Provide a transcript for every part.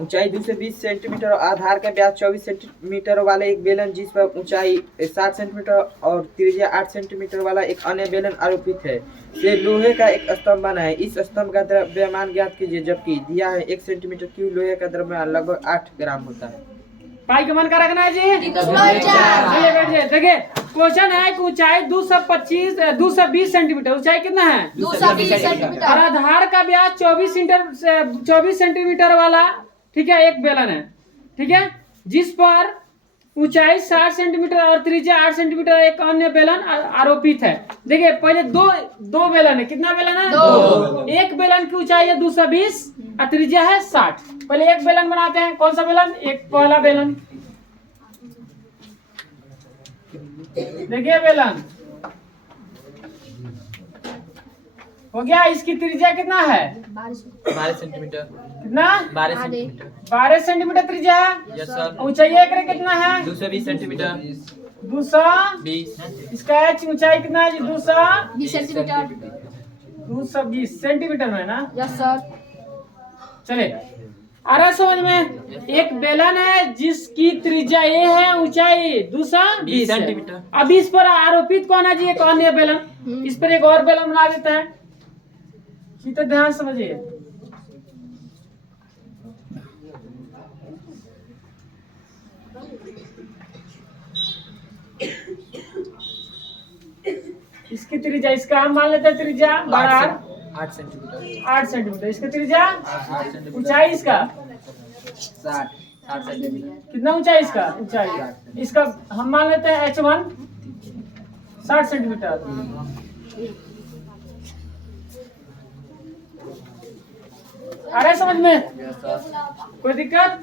ऊंचाई 220 सेंटीमीटर और आधार का व्यास 24 सेंटीमीटर वाला एक बेलन जिस पर ऊंचाई 7 सेंटीमीटर और त्रिज्या 8 सेंटीमीटर वाला एक अन्य बेलन आरोपित है से लोहे का एक स्तंभ बना है। इस स्तंभ का द्रव्यमान ज्ञात कीजिए, जबकि दिया है 1 सेंटीमीटर क्यूब लोहे का द्रव्यमान लगभग 8 ग्राम होता है। पाई का मन का रखना है जी। चलिए बैठिए। देखिए क्वेश्चन है कि ऊंचाई 220 सेंटीमीटर, ऊंचाई कितना है 220 सेंटीमीटर और आधार का व्यास 24 सेंटीमीटर वाला, ठीक है, एक बेलन है, ठीक है, जिस पर ऊंचाई 60 सेंटीमीटर और त्रिज्या 8 सेंटीमीटर एक अन्य बेलन आरोपित है। देखिए पहले दो बेलन है। कितना बेलन है? दो। एक बेलन की ऊंचाई है 220 और त्रिज्या है 60। पहले एक बेलन बनाते हैं। कौन सा बेलन? एक पहला बेलन। देखिए बेलन हो गया। इसकी त्रिज्या कितना है? 12 सेंटीमीटर। कितना? 12 सेंटीमीटर। 12 सेंटीमीटर त्रिज्या है। Yes sir. ऊंचाई एकरे कितना है? 220 सेंटीमीटर। 220। इसका ऊंचाई कितना है जी? 20 सेंटीमीटर। 220 सेंटीमीटर में ना। Yes sir. चले आ रहा समझ में? एक बेलन है जिसकी त्रिज्या ए है, ऊंचाई 220 सेंटीमीटर। अब इस पर आरोपित कौन है जी? एक अन्य बेलन। इस पर एक और बेलन बना देते हैं। तो ध्यान समझिए। इसकी त्रिज्या, इसका हम मान लेते हैं त्रिज्या 8 सेंटीमीटर। 8 सेंटीमीटर। इसका त्रिज्या, ऊंचाई इसका 60 सेंटीमीटर। कितना ऊंचाई इसका? ऊंचाई इसका हम मान लेते हैं H1 60 सेंटीमीटर। आ रहा है समझ में? कोई दिक्कत?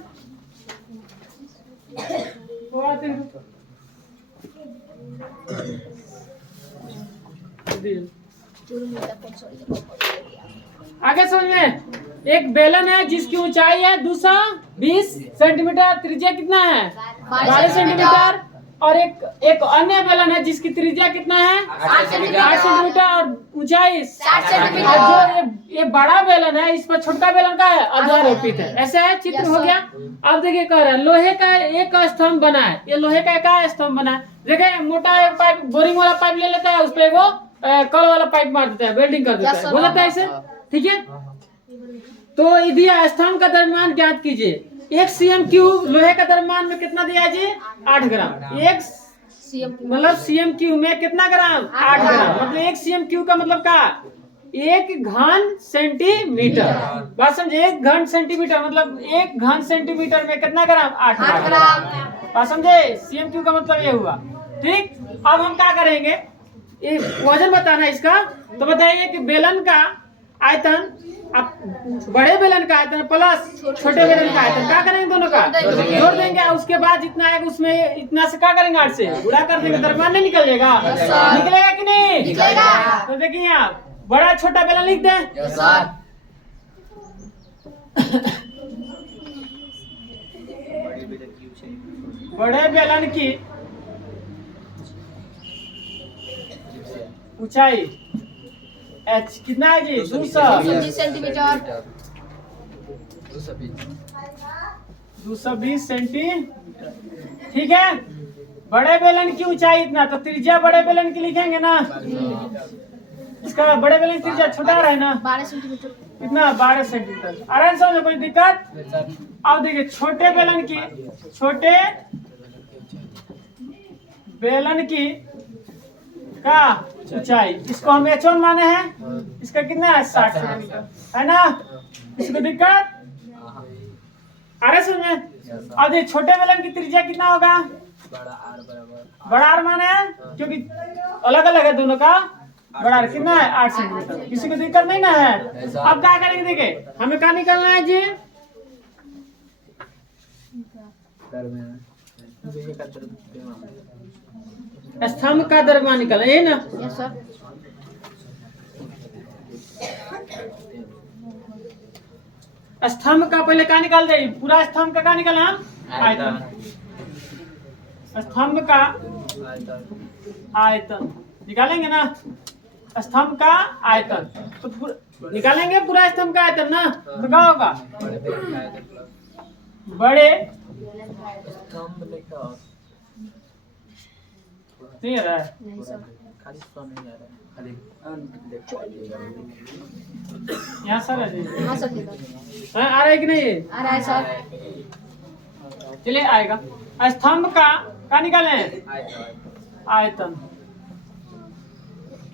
आगे समझ में? एक बेलन है जिसकी ऊंचाई है 220 सेंटीमीटर, त्रिज्या कितना है? 12 सेंटीमीटर। और एक अन्य बेलन है जिसकी त्रिज्या कितना है? 8 सेंटीमीटर और ऊंचाई 60 सेंटीमीटर। जो ये बड़ा बेलन है, इस पर छोटा बेलन का है अधारोपित है। ऐसे है। चित्र हो गया। अब देखिए कह रहा है लोहे का एक स्तंभ बना है। ये लोहे का एक स्तंभ बना है। देखिए मोटा एक पाइप, बोरिंग वाला पाइप ले लेता है, उस पर वो कल वाला पाइप मार देता है, वेल्डिंग कर देता है, हो जाता है ऐसे, ठीक है। तो दिया स्तंभ का द्रव्यमान ज्ञात कीजिए। 1 cm क्यूब लोहे का द्रव्यमान में कितना दिया जी? 8 ग्राम। एक मतलब cm क्यूब में कितना ग्राम? 8 ग्राम। मतलब 1 cm क्यूब का मतलब क्या? 1 घन सेंटीमीटर। बात समझे? 1 घन सेंटीमीटर मतलब 1 घन सेंटीमीटर में कितना ग्राम? 8 ग्राम। बात समझे? cm क्यूब का मतलब ये हुआ, ठीक। अब हम क्या करेंगे? वजन बताना है इसका। तो बताइए कि बेलन का आयतन, अब बड़े बेलन का आयतन प्लस छोटे बेलन का आयतन क्या करेंगे? दोनों का जोड़ देंगे। उसके बाद जितना आएगा उसमें इतना से क्या करेंगे? 8 से गुणा कर देंगे। द्रव्यमान नहीं निकल जाएगा? निकलेगा कि नहीं निकलेगा? तो देखिए यहाँ बड़ा छोटा बेलन लिख दें। बड़े बेलन की ऊंचाई H कितना है जी? 220 सेंटीमीटर। 220 सेंटीमीटर, ठीक है। बड़े बेलन की ऊंचाई इतना, तो त्रिज्या बड़े बेलन की लिखेंगे ना। इसका बड़े बेलन की त्रिज्या छोटा रहा है ना, 12 सेंटीमीटर। कितना? 12 सेंटीमीटर। आराम से, कोई दिक्कत? अब देखिए छोटे बेलन की का ऊंचाई, इसको हम H1 माने हैं। इसका कितना है? 60 सेंटीमीटर, है ना। इसको दिक्कत आ रहा है? अब देखिए छोटे बेलन की त्रिज्या कितना होगा? बड़ा आर माने हैं, क्योंकि अलग अलग है दोनों का। बड़ा आर कितना है? 8 सेंटीमीटर। किसी को दिक्कत नहीं ना है? अब क्या करेंगे? देखिए हमें क्या निकलना है जी? स्तंभ का द्रव्यमान निकलना है ना। Yes sir. स्तंभ का पहले क्या निकाल दे? पूरा स्तंभ का क्या निकाला हम? आयतन। स्तंभ का आयतन निकालेंगे ना। स्तंभ का आयतन तो निकालेंगे पूरा स्तंभ का आयतन ना। तो क्या होगा? बड़े नहीं आ रहा है नहीं सर यहाँ सर है जी। हाँ सर देखो हाँ, आ रहा है कि नहीं ये? आ रहा है सर चलिए आएगा। स्तंभ का निकाले आयतन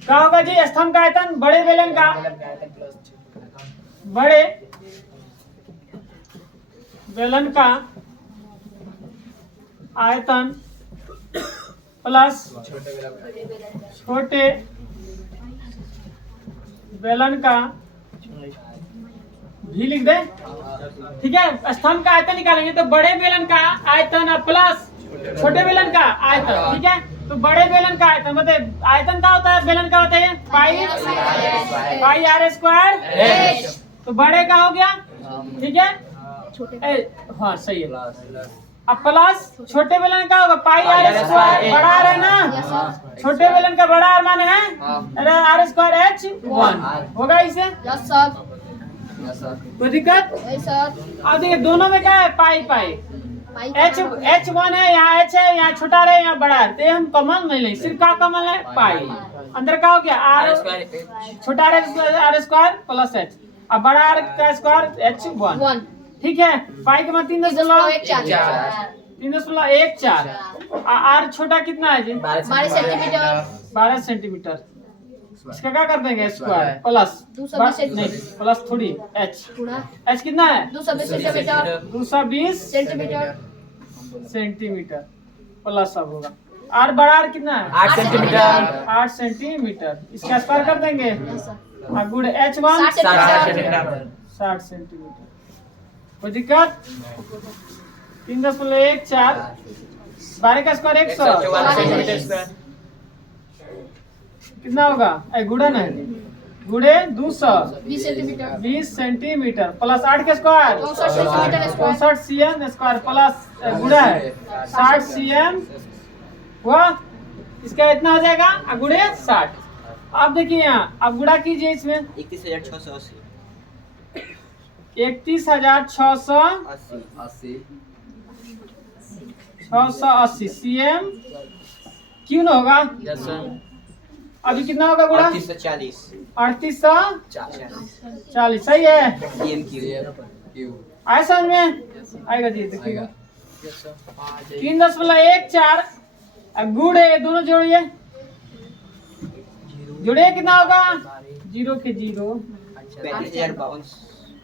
क्या होगा जी? स्तंभ का आयतन बड़े बेलन का बड़े बेलन का आयतन प्लस छोटे बेलन का भी लिख दे। ठीक है, स्तंभ का आयतन निकालेंगे तो बड़े बेलन का आयतन प्लस छोटे बेलन का आयतन। ठीक है, तो बड़े बेलन का आयतन बताइए, आयतन का होता है, बेलन का होता है पाई आर स्क्वायर। तो बड़े का हो गया। ठीक है, हाँ सही है। अब प्लस छोटे बेलन का होगा पाई आर स्क्वायर, बड़ा आर है ना, छोटे बेलन का बड़ा आर मान है आर स्क्वायर एच 1 होगा इसे। यस सर कोई दिक्कत? नहीं सर अब देखिए दोनों में क्या है पाई पाई पाई एच 1 है, यहाँ एच है, यहाँ छोटा रहे यहाँ बड़ा है, तो हम कमल नहीं लेंगे, सिर्फ का कमल है पाई। अंदर का हो गया आर छोटा आर स्क्वायर प्लस एच, अब बड़ा आर का स्क्वायर एच 1। 1 ठीक है, पाई के बाद 3.14 3.14 आर छोटा कितना है जी? 12 सेंटीमीटर 12 सेंटीमीटर। इसका क्या कर देंगे स्क्वायर प्लस 220 नहीं प्लस थोड़ी एच पूरा एच कितना है? 220 सेंटीमीटर 220 सेंटीमीटर सेंटीमीटर प्लस अब होगा आर बड़ा आर कितना है? 8 सेंटीमीटर 8 सेंटीमीटर। इसका स्क्वायर कर देंगे यस सर और गुड एच 1 60 सेंटीमीटर 60 सेंटीमीटर। कोई दिक्कत? 3.14 12 का स्क्वायर 100 कितना होगा? गुड़न है गुड़े 20 सेंटीमीटर 20 सेंटीमीटर प्लस 8 के square 64 centimetre square 64 cm square plus गुड़ा है 60 cm हुआ। इसका इतना हो जाएगा गुड़े 60। अब देखिए यहाँ अब गुड़ा कीजिए इसमें 31,680 31,680 cm क्यों ना होगा? अभी कितना होगा गुड़ा? 3840 3840 सही है। आया समझ में? आएगा जी देखिएगा 3.14 गुड़ है, दोनों जोड़िए जोड़िए कितना होगा? 0 के 0 35,052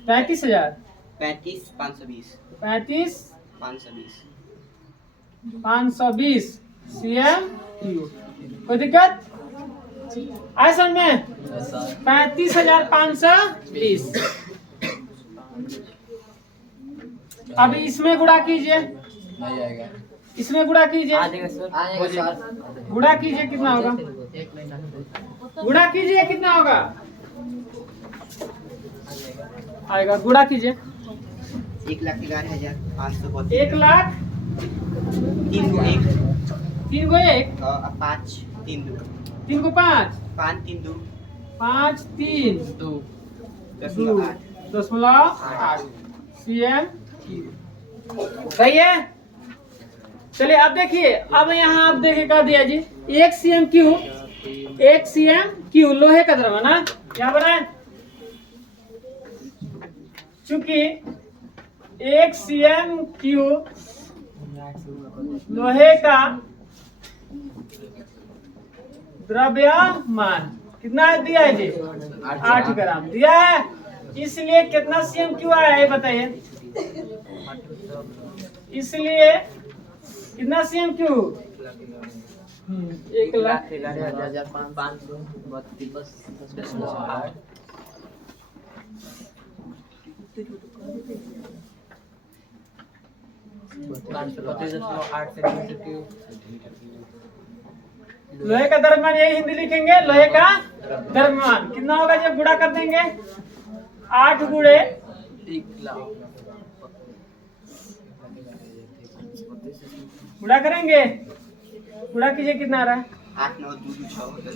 35,000 35,520 35 520 520 cm क्यूब। कोई दिक्कत? आया समझ में? 35,520। अभी इसमें गुड़ा कीजिए इसमें गुड़ा कीजिए गुड़ा कीजिए कितना होगा? गुड़ा कीजिए कितना होगा? आएगा गुड़ा कीजिए 1,11,500 1 लाख 3 को 1 3 को 1 5 3 2 3 को 5 5 3 2 5 3 2 10,8 cm सही है। चलिए अब देखिए अब यहाँ आप देखिए क्या दिया जी 1 cm क्यू लोहे का द्रव्य ना क्या बना है? चूंकि 1 cm क्यू लोहे का द्रव्यमान कितना दिया है जी? 8 ग्राम दिया है, इसलिए कितना cm क्यू आया है बताइए? इसलिए कितना cm क्यू? 1,11,532 लोहे का द्रव्यमान यही हिंदी लिखेंगे लोहे का द्रव्यमान कितना होगा जब गुणा कर देंगे 8 गुणे गुणा करेंगे गुणा कीजिए कितना आ रहा है 8 9 2 2 6 10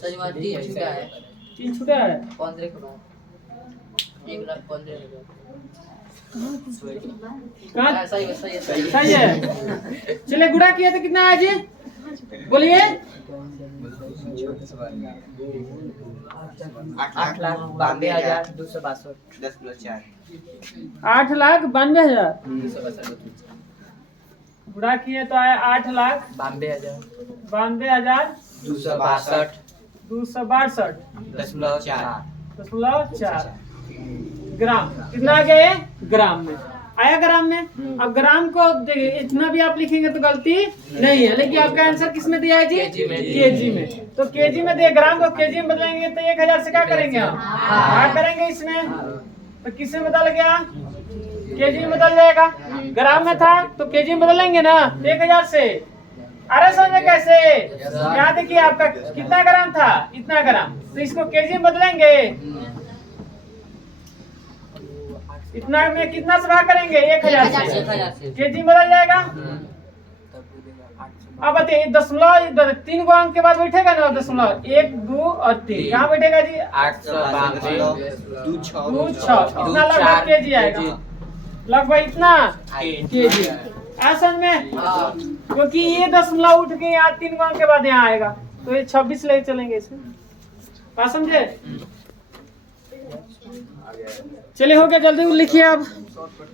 सजवा 3 छुटा है 3 छुटा है 15 के बाद कहाँ सही है। चलिए गुणा किया तो कितना है जी, बोलिए। 8,92,262 10+4 8,92,000 गुणा किए तो आया 8,92,000 262 10.4 ग्राम। कितना आ गया ये? ग्राम में आया, ग्राम में। अब ग्राम को देखिए, इतना भी आप लिखेंगे तो गलती नहीं है, लेकिन आपका आंसर किस में दिया है जी? केजी में। तो केजी में दिए, ग्राम को केजी में बदलेंगे तो 1,000 से क्या करेंगे हम? क्या करेंगे इसमें? तो किस में बदल गया? केजी में बदल जाएगा। ग्राम में था तो केजी में बदलेंगे ना 1,000 से। अरे समझे कैसे? यहाँ देखिए आपका कितना ग्राम था, इतना ग्राम, तो इसको केजी में बदलेंगे। इतना में कितना से भाग करेंगे? 1,000 से। केजी में बदल जाएगा। अब बताइए, दशमलव 3 अंक के बाद बैठेगा ना, दशमलव 1, 2 और 3 कहाँ बैठेगा जी? 892 इतना लगभग केजी आएगा, लगभग इतना केजी। समझ में? क्योंकि ये दशमलव उठ के यहाँ 3 अंक के बाद यहाँ आएगा, तो ये 26 ले चलेंगे इसमें। बात समझे? चलिए हो गया, जल्दी लिखिए अब।